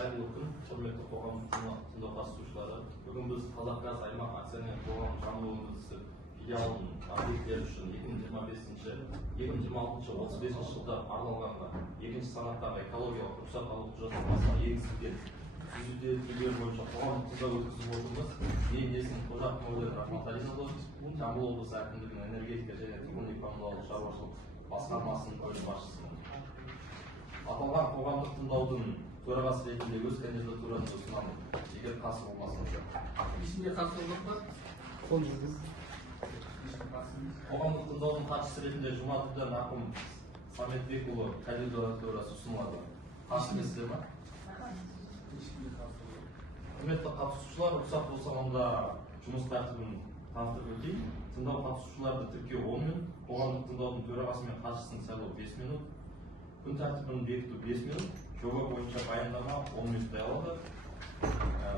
Қайырлы күн, құрметті қоғам тыңдау қатысушылары. Бүгін біз Қазақгаз аймақ акционерлік қоғамы жамбыл өндірістік филиалының объекттері үшін 2025-2026-35 жылдар арналғанға екінші санаттағы экологиялық рұқсат алу құжаттамасына енгізілген түзетулер бойынша қоғамдық тыңдау өткізіп отырмыз. Менің есімім Қожа Ақмолден Рахматалинұлы, Жамбыл облысы әкімдігінің энергетика және тұрғын үй коммуналдық шаруашылық басқармасының бөлім басшысымын. Аталған қоғамдық тыңдаудың төрағасы ретінде өз кандидатурамды ұсынамын, егер қарсы болмасаңыздар. Ешкімге қарсы болмақ па? Қоғамдық тыңдаудың қатысушы ретінде Жұмаділдә Нақым Саметбекұлы кандидатурасы ұсынылады. Қарсы емессіздер ме? Ешкімге қарсы болмақ. Құрметті қатысушылар, рұқсат болса онда жұмыс тәртібін таныстырып өтейін. Тыңдау қатысушыларды тіркеу 10 минут, қоғамдық тыңдаудың төрағасы мен хатшысын сайлау 5 минут, күн тәртібін бекіту 5 минут, жоба бойынша баяндама 10 минуттай алады.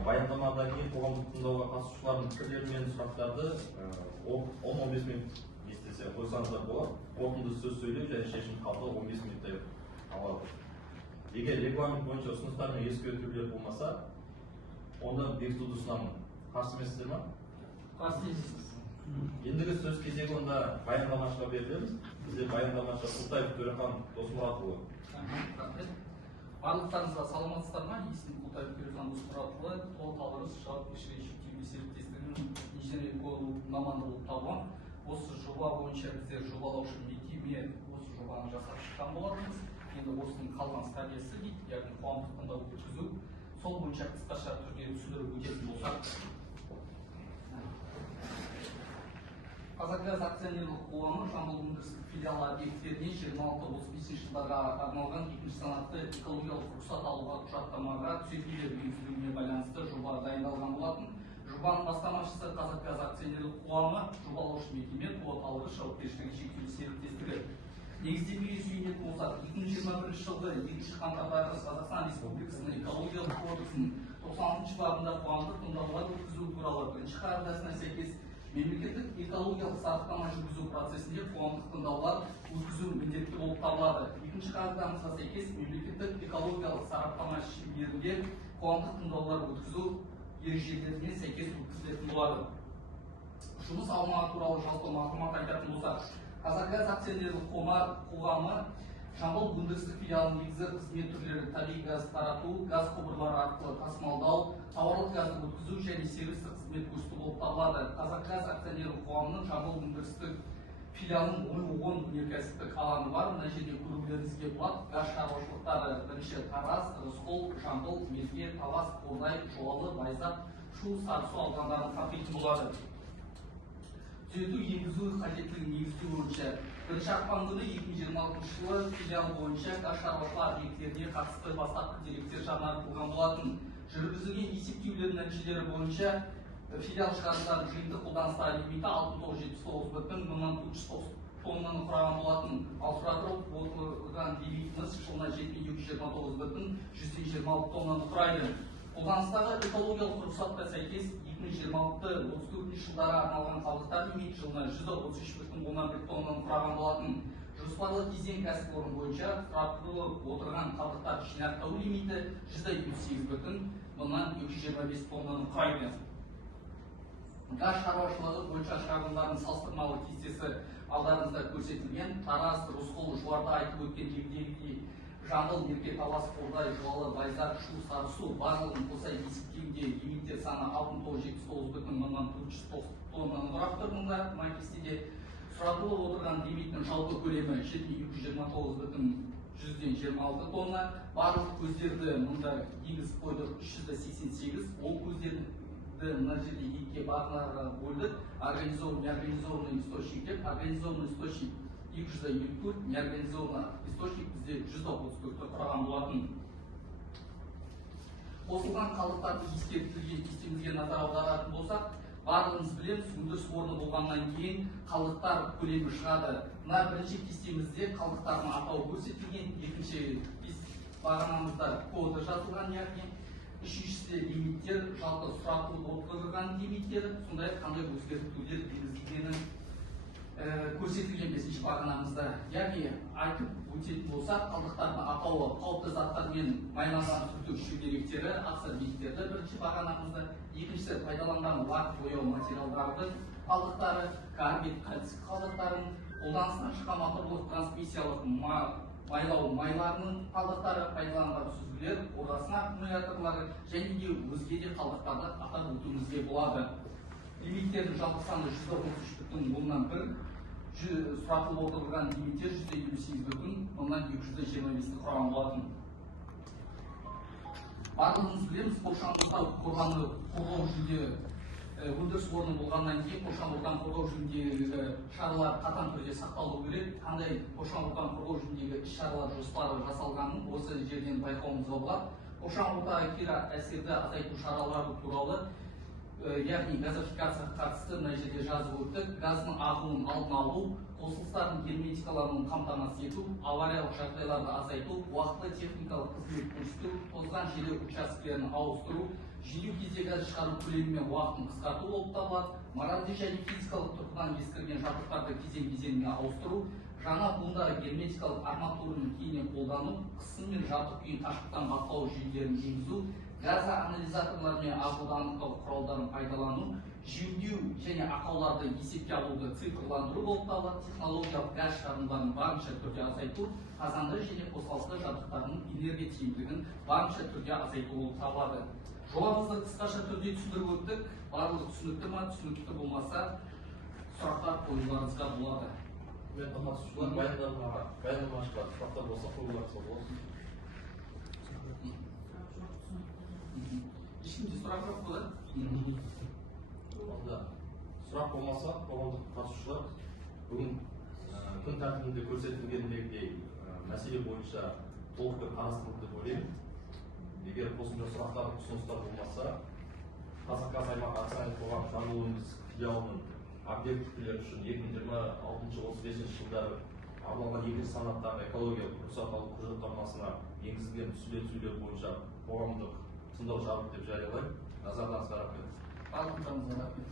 Баяндамадан кейін қоғамдық тыңдауға қатысушылардың пікірлері мен сұрақтарды 10-15 минут естісе қойсаңыздар болады. Қорытынды сөз сөйлеу және шешім қабылдау 15 минуттай алады. Егер регламент бойынша ұсыныстар мен ескертулер болмаса, онда бекітуді ұсынамын. Қарсы емессіздер ме? Қарсы емеспіз. Ендігі сөз кезегі онда баяндамашыға берілеміз. Бізде баяндамашы Құлтаев Төрехан Досмұратұлы. Барлықтарыңызға саламатсыздар ма? Есімім Құлтаев Төрехан Досмұратұлы, Толталырыс жауапкершілігі шектеулі серіктестігінің инженер-эколог маманы болып табыламын. Осы жоба бойынша біздер жобалаушы мекеме осы жобаны жасап шыққан болатынбыз. Енді осының қалған стадиясы дейді, яғни қоғамдық тыңдау өткізу. Сол бойынша қысқаша түрде түсіндіріп өтетін болсақ, Қазақгаз акционерлік қоғамы Жамбыл өндірістік филиалы объекттеріне 26-35 жылдарға арналған екінші санатты экологиялық рұқсат алуға құжаттамаға түзетулер енгізілуіне байланысты жоба дайындалған болатын. Жобаның бастамашысы Қазақгаз акционерлік қоғамы, жобалаушы мекеме Толталырыс жауапкершілігі шектеулі серіктестігі. Негіздемеге сүйенетін болсақ, 2021 жылғы 2 қаңтардағы Қазақстан Республикасының экологиялық кодексінің 96 бабында қоғамдық тыңдаулар өткізу туралы бірінші қағидасына сәйкес мемлекеттік экологиялық сараптама жүргізу процесінде қоғамдық тыңдаулар өткізу міндетті болып табылады. Екінші қағидамызға сәйкес мемлекеттік экологиялық сараптама шеңберінде қоғамдық тыңдаулар өткізу ережелеріне сәйкес өткізілетін болады. Жұмыс аумағы туралы жалпы мағлұмат айтатын болсақ, Қазақгаз акционерлік қоғамы Жамбыл өндірістік филиалының негізгі қызмет түрлері табиғи газ тарату, газ құбырлары арқылы тасымалдау, тауарлық газды өткізу және сервистік қызмет көрсету болып табылады. Қазақгаз акционерлік қоғамының Жамбыл өндірістік филиалының 10 өнеркәсіптік алаңы бар. Мына жерде көрулеріңізге болады. Газ шаруашылықтары бірінші Тараз, Рысқұл, Жамбыл, Мерке, Талас, Қордай, Жуалы, Байзақ, Шу, Сарысу аудандарын қамтитын болады. Түзету енгізу қажеттілігін негіздеу бойынша 1 ақпан күні 2026 жылы филиал бойынша газ шаруашылық объекттеріне қатысты бастапқы деректер жаңартылған болатын. Жүргізілген есептеулер нәтижелері бойынша филиал шығарындарын жиынтық қолданыстағы лимиті 6979,490 тоннаны құраған болатын. Ал сұратылып отырған лимитіміз жылына 7229,126 тоннаны құрайды. Қолданыстағы экологиялық рұқсатқа сәйкес 2026-34 жылдары арналған қалдықтар лимит жылына 133,1 тоннаны құраған болатын. Жоспарлы кезең кәсіпорын бойынша сұратылып отырған қалдықтар жинақтау лимиті 158,225 тоннаны құрайды. Газ шаруашылығы бойынша шағымдардың салыстырмалы кестесі алдарыңызда көрсетілген. Тараз, Рысқұл, Жуарда айтып өткен егдегідей Жамбыл, Мерке, Талас, Қордай, Жуалы, Байзақ, Шу, Сарысу барлығын қоса есептеуде лимиттер саны 6979,490 тоннаны құрап тұр. Мұнда кестеде сұратылып отырған лимиттің жалпы көлемі 7229,126 тонна. Барлық көздерді мұнда егіз қойдық 388, ол көздерді мына жерде екіге бағынарға бөлдік. Организованный, неорганизованный источник деп, организованный источник 254, неорганизованный источник бізде 134 құраған болатын. Қосылған қалдықтарды ескертілген кестемізге назар аударатын болсақ, барлығымыз білеміз, өндіріс орны болғаннан кейін қалдықтар көлемі шығады. Мына бірінші кестемізде қалдықтардың атауы көрсетілген, екінші бағанамызда коды жазылған, яғни үшіншісі лимиттер, жалпы сұратылып отырған лимиттер, сондай қандай өзгертулер енгізілгенін көрсетілген 5-ші бағанамызда, яғни айтып өтетін болсақ, қалдықтардың атауы қауіпті заттармен майланған сүрту шөгеректері, абсорбенттері 1-ші бағанамызда, 2-ші пайдаланған лак бояу материалдардың қалдықтары, карбид, кальций қалдықтарын, қолданыстан шыққан моторлық трансмиссиялық майлау майларының қалдықтары, пайдаланған сүзгілер, қорғасын аккумуляторлары және де өзге де қалдықтарды атап өтуімізге болады. Лимиттердің жалпы саны 133,1, сұратылып отырған лимиттер 158,225 құраған болатын. Барлығымыз білеміз, қоршаған ортаны қорғау жөнінде өндіріс орны болғаннан кейін қоршаған ортаны қорғау жөніндегі шаралар қатаң түрде сақталу керек. Қандай қоршаған ортаны қорғау жөніндегі іс-шаралар жоспары жасалғанын осы жерден байқауымызға болады. Қоршаған ортаға кері әсерді азайту шаралары туралы, яғни газификацияға қатысты мына жерде жазып өттік. Газдың ағуын алдын алу, қосылыстардың герметикалануын қамтамасыз ету, авариялық жағдайларды азайту, уақытлы техникалық қызмет көрсету, тозған жер учаскелерін ауыстыру, жедел кезде газ шығару көлемі мен уақытын қысқарту болып табылады. Моральды және физикалық тұрғыдан ескірген жабдықтарды кезең-кезеңіне ауыстыру, жаңа буындағы герметикалық арматураның кейіннен қолдану, қысым мен жабдық күйін қашықтан бақылау жүйелерін енгізу, газоанализаторлар мен ағуды анықтау құралдарын пайдалану, жөндеу және ақауларды есепке алуды цифрландыру болып табылады. Технологиялық газ шығарындарын барынша түрде азайту, қазанды және қосалқы жабдықтардың энергия тиімділігін барынша түрде азайту болып табылады. Жобамызды қысқаша түрде түсіндіріп өттік. Барлығы түсінікті ма, түсінікті болмаса сұрақтар қоюларыңызға болады. Қатысушылар баяндама шығады. Сұрақтар болса қоюларыңызға болады. Ешкімде сұрақ жоқ қой? Сұрақ болмаса, қоғамдық қатысушылар бүгін күн тәртібінде көрсетілгендей мәселе бойынша толық бір қарастырылды деп ойлаймын. Егер қосымша сұрақтар, ұсыныстар болмаса, Қазақгаз аймақ акционерлік қоғамы шағын өндірістік филиалының объектілер үшін 2026-35 жылдары арналған 2 санаттағы экологиялық рұқсат алу құжаттамасына енгізілген түзетулер бойынша қоғамдық тыңдау жабық деп жариялаймын. Назарларыңызға рахмет. Барлықтарыңызға рахмет.